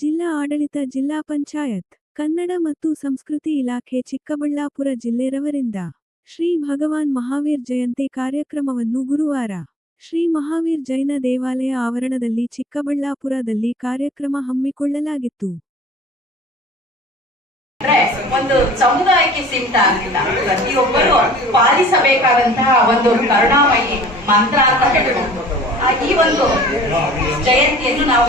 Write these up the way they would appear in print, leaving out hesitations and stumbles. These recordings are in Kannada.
ಜಿಲ್ಲಾ ಆಡಳಿತ, ಜಿಲ್ಲಾ ಪಂಚಾಯತ್, ಕನ್ನಡ ಮತ್ತು ಸಂಸ್ಕೃತಿ ಇಲಾಖೆ ಚಿಕ್ಕಬಳ್ಳಾಪುರ ಜಿಲ್ಲೆರವರಿಂದ ಶ್ರೀ ಭಗವಾನ್ ಮಹಾವೀರ್ ಜಯಂತಿ ಕಾರ್ಯಕ್ರಮವನ್ನು ಗುರುವಾರ ಶ್ರೀ ಮಹಾವೀರ್ ಜೈನ ದೇವಾಲಯ ಆವರಣದಲ್ಲಿ ಚಿಕ್ಕಬಳ್ಳಾಪುರದಲ್ಲಿ ಕಾರ್ಯಕ್ರಮ ಹಮ್ಮಿಕೊಳ್ಳಲಾಗಿತ್ತು. ಒಂದು ಸಮುದಾಯಕ್ಕೆ ಸೀಮಿತ ಆಗಲಿಲ್ಲ, ಪ್ರತಿಯೊಬ್ಬರು ಪಾಲಿಸಬೇಕಾದಂತಹ ಒಂದು ಕರುಣಾಮಯಿ ಮಂತ್ರ ಅಂತ ಹೇಳಬಹುದು. ಈ ಒಂದು ಜಯಂತಿಯನ್ನು ನಾವು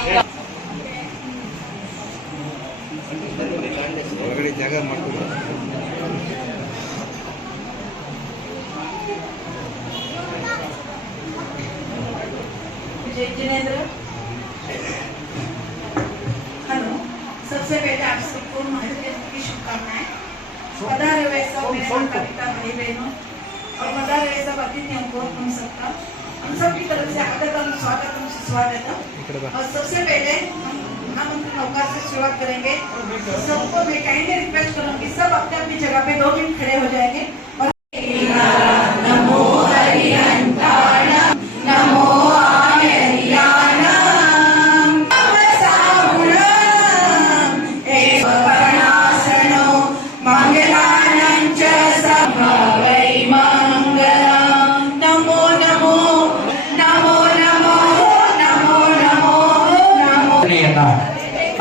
जिनेंद्र, हेलो, सबसे पहले आप सबको महावीर जयंती की शुभकामनाएं। पधारे हुए सब मेरे माता पिता भाई बहनों और पधारे हुए सब अतिथियों को हम सबका हम सब की तरफ से आदर स्वागतम सुस्वागतम। और सबसे पहले हम महामंत्री नौका से शुरुआत करेंगे। सबको मैं काइंडली रिक्वेस्ट करूंगी, सब अपने अपनी जगह पे 2 मिनट खड़े हो जाएंगे और नमो हरिहंताण नमो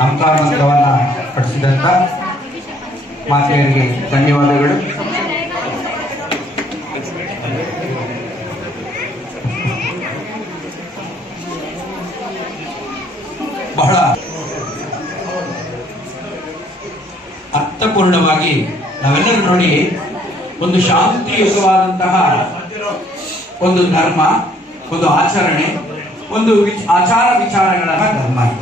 ಅಂಕಾರ ಮಂತ್ರವನ್ನ ಪಡಿಸಿದಂತ ಮಾತೆಯರಿಗೆ ಧನ್ಯವಾದಗಳು. ಬಹಳ ಅರ್ಥಪೂರ್ಣವಾಗಿ ನಾವೆಲ್ಲರೂ ನೋಡಿ, ಒಂದು ಶಾಂತಿಯುತವಾದಂತಹ ಒಂದು ಧರ್ಮ, ಒಂದು ಆಚರಣೆ, ಒಂದು ಆಚಾರ ವಿಚಾರಗಳ ಧರ್ಮ ಇದೆ.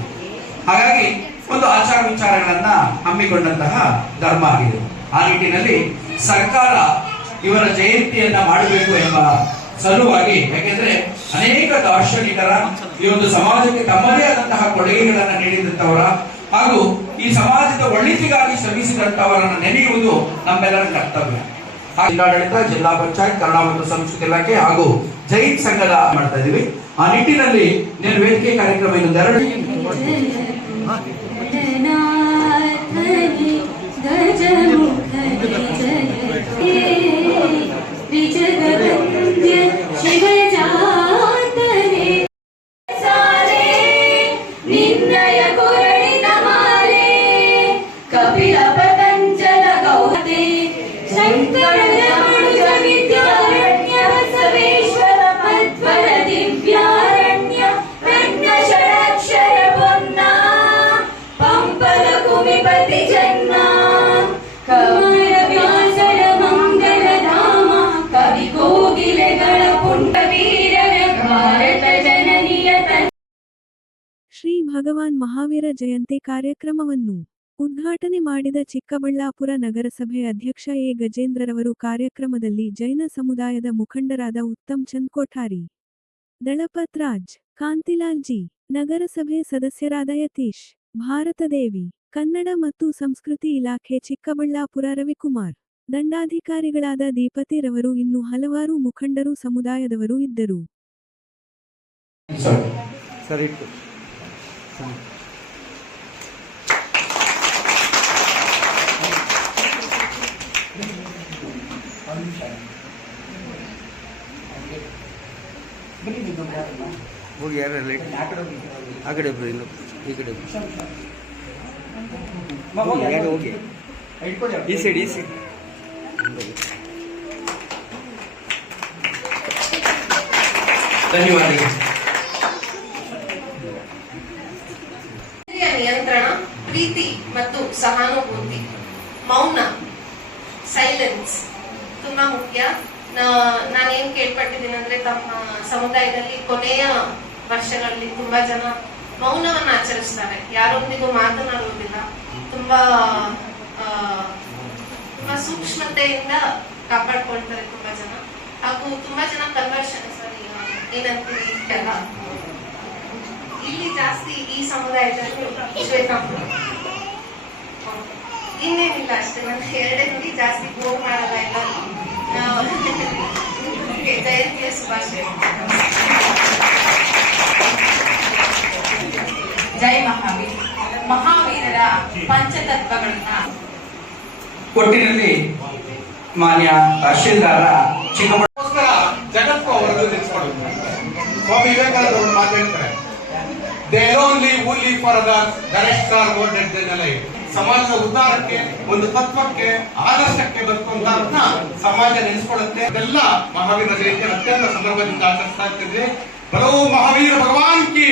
ಹಾಗಾಗಿ ಒಂದು ಆಚಾರ ವಿಚಾರಗಳನ್ನ ಹಮ್ಮಿಕೊಂಡಂತಹ ಧರ್ಮ ಆಗಿದೆ. ಆ ನಿಟ್ಟಿನಲ್ಲಿ ಸರ್ಕಾರ ಇವರ ಜಯಂತಿಯನ್ನ ಮಾಡಬೇಕು ಎಂಬ ಸಲುವಾಗಿ, ಯಾಕೆಂದ್ರೆ ಅನೇಕ ದಾರ್ಶನಿಕರ ಈ ಒಂದು ಸಮಾಜಕ್ಕೆ ತಮ್ಮದೇ ಆದಂತಹ ಕೊಡುಗೆಗಳನ್ನ ನೀಡಿದಂತವರ ಹಾಗೂ ಈ ಸಮಾಜದ ಒಳಿತಿಗಾಗಿ ಶ್ರಮಿಸಿದಂತವರನ್ನು ನೆನೆಯುವುದು ನಮ್ಮೆಲ್ಲರ ಕರ್ತವ್ಯ. ಜಿಲ್ಲಾಡಳಿತ, ಜಿಲ್ಲಾ ಪಂಚಾಯತ್, ಕನ್ನಡ ಮತ್ತು ಸಂಸ್ಕೃತಿ ಇಲಾಖೆ ಹಾಗೂ ಜೈನ್ ಸಂಘದ ಮಾಡ್ತಾ ಇದೀವಿ. ಆ ನಿಟ್ಟಿನಲ್ಲಿ నేను ವೇದಿಕೆ ಕಾರ್ಯಕ್ರಮ ಇನ್ನೊಂದೆರಡು ಕಪಿಲ ಪತಂಜಲ ಗೌಹತೆ ಶಂಕರ ವಿದ್ಯಾರಣ್ಯ ಬಸವೇಶ್ವರ ಮಧ್ವರ ದಿವ್ಯಾರಣ್ಯ ರತ್ನ ಷಡಕ್ಷರ ಪೊನ್ನ ಪಂಪಲ ಕುಮಿಪತಿ ಜನ್ಮ ಕಮಲ ವ್ಯಾಸರ ಮಂಗಲ ಧಾಮ ಕವಿ ಕೋಗಿಲೆಗಳ ಪುಂಡ ವೀರರ ಭಾರತ ಜನನಿಯ ಶ್ರೀ ಭಗವಾನ್ ಮಹಾವೀರ ಜಯಂತಿ ಕಾರ್ಯಕ್ರಮವನ್ನು ಉದ್ಘಾಟನೆ ಮಾಡಿದ ಚಿಕ್ಕಬಳ್ಳಾಪುರ ನಗರಸಭೆ ಅಧ್ಯಕ್ಷ ಎ ಗಜೇಂದ್ರರವರು ಕಾರ್ಯಕ್ರಮದಲ್ಲಿ ಜೈನ ಸಮುದಾಯದ ಮುಖಂಡರಾದ ಉತ್ತಮ್ ಚಂದ್ ಕೊಠಾರಿ, ದಳಪತ್ ರಾಜ್, ಕಾಂತಿಲಾಲ್ ಜಿ, ನಗರಸಭೆ ಸದಸ್ಯರಾದ ಯತೀಶ್, ಭಾರತದೇವಿ, ಕನ್ನಡ ಮತ್ತು ಸಂಸ್ಕೃತಿ ಇಲಾಖೆ ಚಿಕ್ಕಬಳ್ಳಾಪುರ ರವಿಕುಮಾರ್, ದಂಡಾಧಿಕಾರಿಗಳಾದ ದೀಪತಿರವರು ಇನ್ನೂ ಹಲವಾರು ಮುಖಂಡರು ಸಮುದಾಯದವರು ಇದ್ದರು. ಹೋಗಿ ಯಾರಲ್ಲ ಆ ಕಡೆ ಒಬ್ರು ಇಲ್ಲ ಈ ಕಡೆ ಹೋಗಿ ಈ ಸೈಡ್ ಧನ್ಯವಾದಗಳು. ನಿಯಂತ್ರಣ, ಪ್ರೀತಿ ಮತ್ತು ಸಹಾನುಭೂತಿ, ಮೌನ, ಸೈಲೆನ್ಸ್ ತುಂಬಾ ಮುಖ್ಯ. ನಾನೇನ್ ಕೇಳ್ಪಟ್ಟಿದ್ದೀನಿ ಅಂದ್ರೆ, ತಮ್ಮ ಸಮುದಾಯದಲ್ಲಿ ಕೊನೆಯ ವರ್ಷಗಳಲ್ಲಿ ತುಂಬಾ ಜನ ಮೌನವನ್ನು ಆಚರಿಸ್ತಾರೆ, ಯಾರೊಂದಿಗೂ ಮಾತನಾಡುವುದಿಲ್ಲ, ತುಂಬಾ ತುಂಬಾ ಸೂಕ್ಷ್ಮತೆಯಿಂದ ಕಾಪಾಡ್ಕೊಳ್ತಾರೆ ತುಂಬಾ ಜನ. ಹಾಗೂ ತುಂಬಾ ಜನ ಕನ್ವರ್ಷನ್ ಏನಂತೀವಿ ಅಲ್ಲ, ಇಲ್ಲಿ ಜಾಸ್ತಿ ಈ ಸಮುದಾಯದಲ್ಲಿ ಶ್ವೇತಾಂಬರ ಇನ್ನೇನಿಲ್ಲ ಅಷ್ಟೇ. ನಾನು 2 ನುಡಿ ಜಾಸ್ತಿ ಬೋರ್ ಮಾಡಲ್ಲ. ಎಲ್ಲ ಜಯಂತಿಯ ಶುಭಾಶಯ. ಜೈ ಮಹಾವೀರ್. ಪಂಚತತ್ವಗಳನ್ನ ಒಟ್ಟಿನಲ್ಲಿ ಮಾನ್ಯ ತಹಶೀಲ್ದಾರ ಚಿಕ್ಕಬಳ್ಳಾಪುರ ಜಗತ್ತು ಅವರನ್ನು ನಿಲ್ಲಿಸ್ಕೊಳ್ಳುತ್ತೆ. ಸ್ವಾಮಿ ವಿವೇಕಾನಂದ ಅವರು ಮಾತು ಹೇಳ್ತಾರೆ, they only only for others the rest are golden than alive. ಸಮಾಜದ ಉದ್ಧಾರಕ್ಕೆ, ಒಂದು ತತ್ವಕ್ಕೆ, ಆದರ್ಶಕ್ಕೆ ಬದುಕುವಂತ ಸಮಾಜ ನೆನೆಸ್ಕೊಳ್ಳುತ್ತೆ. ಅದೆಲ್ಲ ಮಹಾವೀರ ಜಯಂತಿ ಅತ್ಯಂತ ಸಂದರ್ಭದಿಂದ ಆಚರಿಸ್ತಾ ಇರ್ತಿದ್ವಿ. ಬಲೋ ಮಹಾವೀರ ಭಗವಾನ್ ಕಿ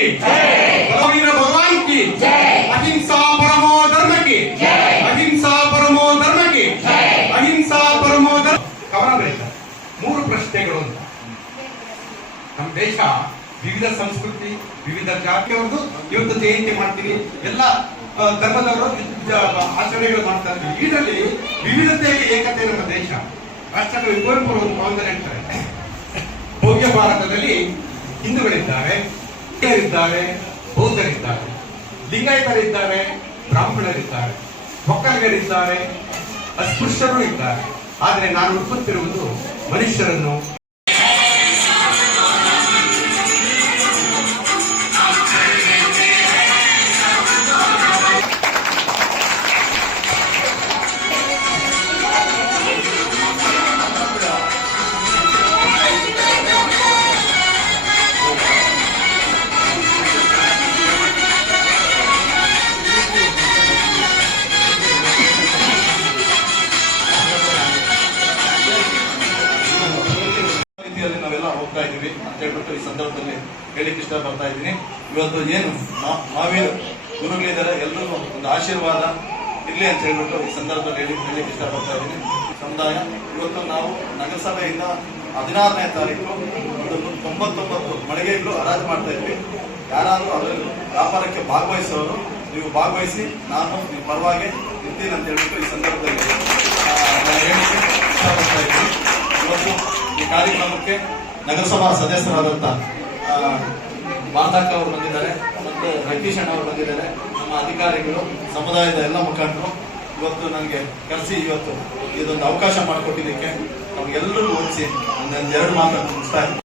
ಮಹಾವೀರ ಭಗವಾನ್ ಕಿ ಅಹಿಂಸಾ ಪರಮೋ ಧರ್ಮ ಕಿ ಅಹಿಂಸಾ ಪರಮೋ ಧರ್ಮ ಕಿ ಅಹಿಂಸಾ ಪರಮೋ ಧರ್ಮ. ಕವನ ಬರೀತಾರೆ 3 ಪ್ರಶ್ನೆಗಳು ಅಂತ. ನಮ್ಮ ದೇಶ ವಿವಿಧ ಸಂಸ್ಕೃತಿ, ವಿವಿಧ ಜಾತಿಯವ್ರದ್ದು ಇವತ್ತು ಜಯಂತಿ ಮಾಡ್ತೀವಿ, ಎಲ್ಲ ಧರ್ಮದವರು ಆಚರಣೆಗಳು ಮಾಡ್ತಾ ಇದ್ವಿ. ಇದರಲ್ಲಿ ವಿವಿಧತೆಯಲ್ಲಿ ಏಕತೆ ನಮ್ಮ ದೇಶ. ರಾಷ್ಟ್ರಕವಿ ಕುವೆಂಪು ಅವರು ಒಂದು ಕಾಲದಲ್ಲಿ ಹೇಳ್ತಾರೆ, ಭವ್ಯ ಭಾರತದಲ್ಲಿ ಹಿಂದೂಗಳಿದ್ದಾರೆ, ಇದ್ದಾರೆ, ಬೌದ್ಧರಿದ್ದಾರೆ, ಲಿಂಗಾಯತರಿದ್ದಾರೆ, ಬ್ರಾಹ್ಮಣರಿದ್ದಾರೆ, ಒಕ್ಕಲಿಗರಿದ್ದಾರೆ, ಅಸ್ಪೃಶ್ಯರು ಇದ್ದಾರೆ. ಆದರೆ ನಾನು ಹುಡುಕುತ್ತಿರುವುದು ಮನುಷ್ಯರನ್ನು. ನಾವೆಲ್ಲ ಹೋಗ್ತಾ ಇದೀವಿ ಅಂತ ಹೇಳ್ಬಿಟ್ಟು ಈ ಸಂದರ್ಭದಲ್ಲಿ ಹೇಳಿಕ್ಕೆ ಇಷ್ಟಪಡ್ತಾ ಇದ್ದೀನಿ. ಇವತ್ತು ಏನು ಮಹಾವೀರ ಗುರುಗಳಿದ್ದಾರೆ, ಎಲ್ಲರೂ ಒಂದು ಆಶೀರ್ವಾದ ಇರ್ಲಿ ಅಂತ ಹೇಳ್ಬಿಟ್ಟು ಈ ಸಂದರ್ಭದಲ್ಲಿ ಹೇಳಿಕ್ಕೆ ಇಷ್ಟಪಡ್ತಾ ಇದ್ದೀನಿ. ಸಮುದಾಯ ಇವತ್ತು ನಾವು ನಗರಸಭೆಯಿಂದ 16ನೇ ತಾರೀಕು ಒಂದು 99 ಮಳಿಗೆಗಳು ಹರಾಜು ಮಾಡ್ತಾ ಇದ್ವಿ. ಯಾರಾದರೂ ಅದರಲ್ಲಿ ವ್ಯಾಪಾರಕ್ಕೆ ಭಾಗವಹಿಸೋರು ನೀವು ಭಾಗವಹಿಸಿ, ನಾನು ನಿಮ್ಮ ಪರವಾಗಿ ಇರ್ತೀನಿ ಅಂತ ಹೇಳ್ಬಿಟ್ಟು ಈ ಸಂದರ್ಭದಲ್ಲಿ ಹೇಳಿಕ್ಕೆ ಇಷ್ಟಪಡ್ತಾ ಇದ್ದೀನಿ. ಇವತ್ತು ಈ ಕಾರ್ಯಕ್ರಮಕ್ಕೆ ನಗರಸಭಾ ಸದಸ್ಯರಾದಂಥ ಮಾತಾಕ ಅವರು ಬಂದಿದ್ದಾರೆ, ಮತ್ತೆ ರತೀಶ್ ಅಣ್ಣ ಅವರು ಬಂದಿದ್ದಾರೆ, ನಮ್ಮ ಅಧಿಕಾರಿಗಳು, ಸಮುದಾಯದ ಎಲ್ಲ ಮುಖಂಡರು ಇವತ್ತು ನನಗೆ ಕರೆಸಿ ಇವತ್ತು ಇದೊಂದು ಅವಕಾಶ ಮಾಡಿಕೊಟ್ಟಿದ್ದಕ್ಕೆ ನಮಗೆಲ್ಲರೂ ಹೊಂದಿಸಿ ಒಂದೆರಡು ಮಾತನ್ನು ಮುಗಿಸ್ತಾ ಇದ್ದೀನಿ.